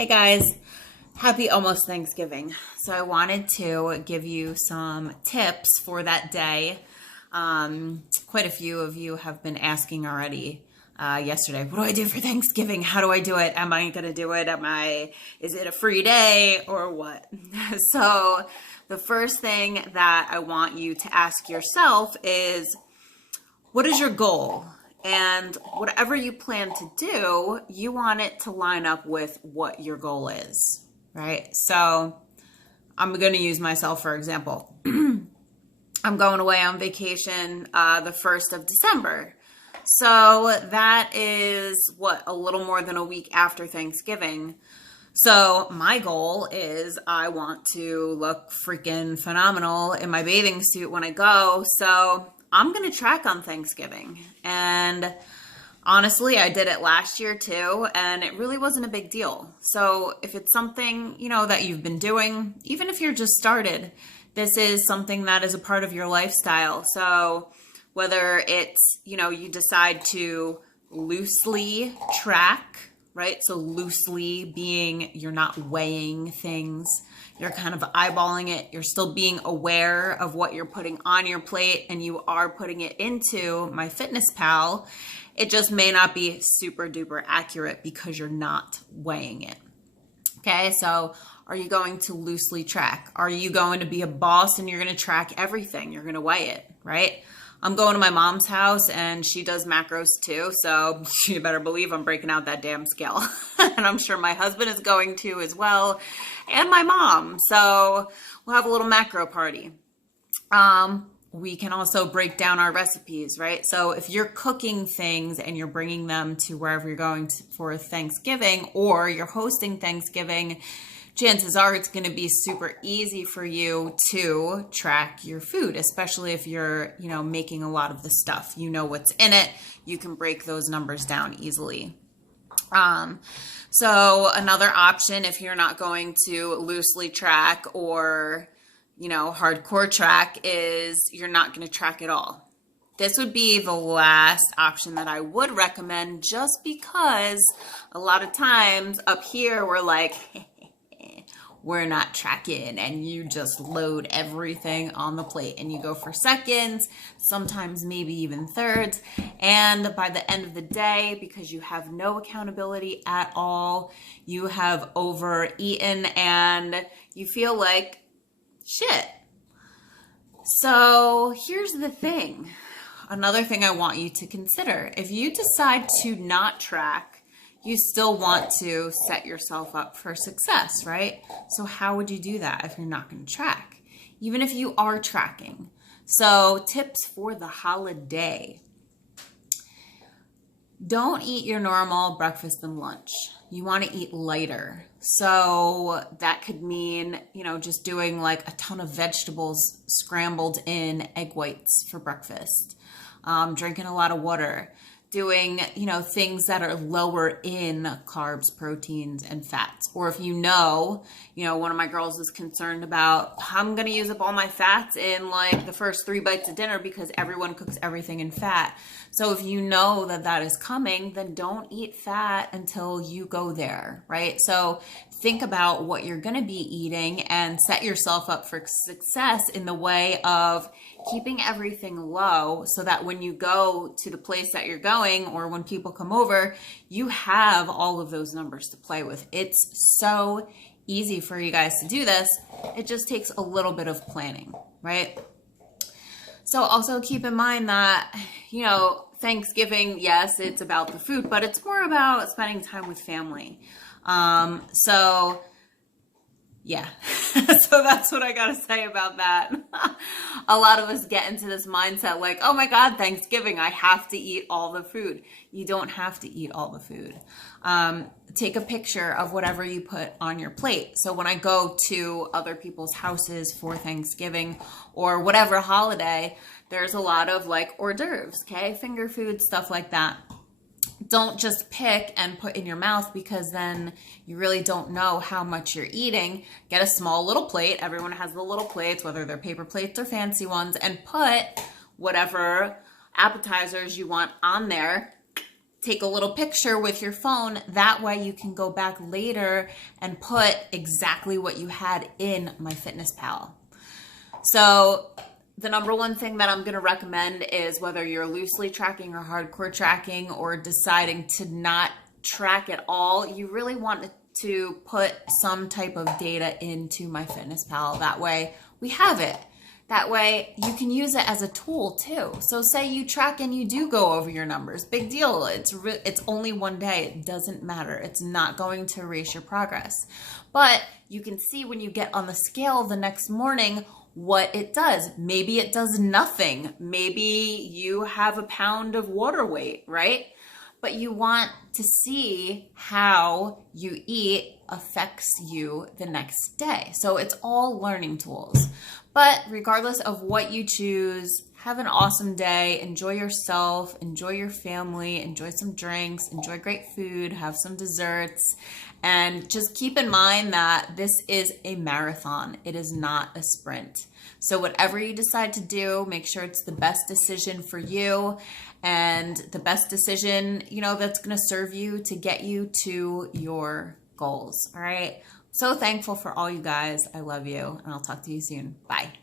Hey guys, happy almost Thanksgiving. So I wanted to give you some tips for that day. Quite a few of you have been asking already yesterday, what do I do for Thanksgiving? How do I do it? Am I going to do it? Is it a free day or what? So the first thing that I want you to ask yourself is, what is your goal? And whatever you plan to do, you want it to line up with what your goal is, right? So I'm going to use myself for example. I'm going away on vacation the 1st of December. So that is a little more than a week after Thanksgiving. So my goal is I want to look freaking phenomenal in my bathing suit when I go. So I'm going to track on Thanksgiving. And honestly, I did it last year too, and it really wasn't a big deal. So if it's something, that you've been doing, even if you're just started, this is something that is a part of your lifestyle. So whether it's, you decide to loosely track, right? So loosely being you're not weighing things. You're kind of eyeballing it. You're still being aware of what you're putting on your plate, and you are putting it into MyFitnessPal. It just may not be super duper accurate because you're not weighing it. Okay, so are you going to loosely track? Are you going to be a boss and you're going to track everything? You're going to weigh it, right? I'm going to my mom's house and she does macros too. So you better believe I'm breaking out that damn scale. And I'm sure my husband is going to as well. And my mom. So we'll have a little macro party. We can also break down our recipes, right? So if you're cooking things and you're bringing them to wherever you're going for Thanksgiving, or you're hosting Thanksgiving, chances are it's going to be super easy for you to track your food, especially if you're, making a lot of the stuff. You know what's in it. You can break those numbers down easily. So another option, if you're not going to loosely track or, hardcore track, is you're not going to track at all. This would be the last option that I would recommend, just because a lot of times up here we're like, we're not tracking, and you just load everything on the plate and you go for seconds, sometimes maybe even thirds. And by the end of the day, because you have no accountability at all, you have overeaten and you feel like shit. So here's the thing. Another thing I want you to consider: if you decide to not track, you still want to set yourself up for success, right? So how would you do that if you're not going to track, even if you are tracking? So tips for the holiday: don't eat your normal breakfast and lunch. You want to eat lighter. So that could mean, just doing like a ton of vegetables scrambled in egg whites for breakfast, drinking a lot of water, doing, things that are lower in carbs, proteins, and fats. Or if one of my girls is concerned about, I'm going to use up all my fats in like the first 3 bites of dinner because everyone cooks everything in fat. So if you know that is coming, then don't eat fat until you go there, right? So think about what you're going to be eating and set yourself up for success in the way of keeping everything low, so that when you go to the place that you're going, or when people come over, you have all of those numbers to play with. It's so easy for you guys to do this. It just takes a little bit of planning, right? So also keep in mind that, Thanksgiving, yes, it's about the food, but it's more about spending time with family. So yeah, so that's what I got to say about that. A lot of us get into this mindset like, oh my God, Thanksgiving, I have to eat all the food. You don't have to eat all the food. Take a picture of whatever you put on your plate. So when I go to other people's houses for Thanksgiving or whatever holiday, there's a lot of like hors d'oeuvres, okay? Finger food, stuff like that. Don't just pick and put in your mouth, because then you really don't know how much you're eating. Get a small little plate. Everyone has the little plates, whether they're paper plates or fancy ones, and put whatever appetizers you want on there. take a little picture with your phone. That way you can go back later and put exactly what you had in MyFitnessPal. So the number one thing that I'm going to recommend is, whether you're loosely tracking or hardcore tracking, or deciding to not track at all, you really want to put some type of data into MyFitnessPal. That way we have it. That way you can use it as a tool too. So say you track and you do go over your numbers, big deal. It's only one day. It doesn't matter. It's not going to erase your progress. But you can see when you get on the scale the next morning what it does. Maybe it does nothing. Maybe you have a pound of water weight, right? But you want to see how you eat affects you the next day. So it's all learning tools. But regardless of what you choose, have an awesome day. Enjoy yourself, enjoy your family, enjoy some drinks, enjoy great food, have some desserts. And just keep in mind that this is a marathon. It is not a sprint. So whatever you decide to do, make sure it's the best decision for you, and the best decision, that's going to serve you to get you to your goals. All right. So thankful for all you guys. I love you, and I'll talk to you soon. Bye.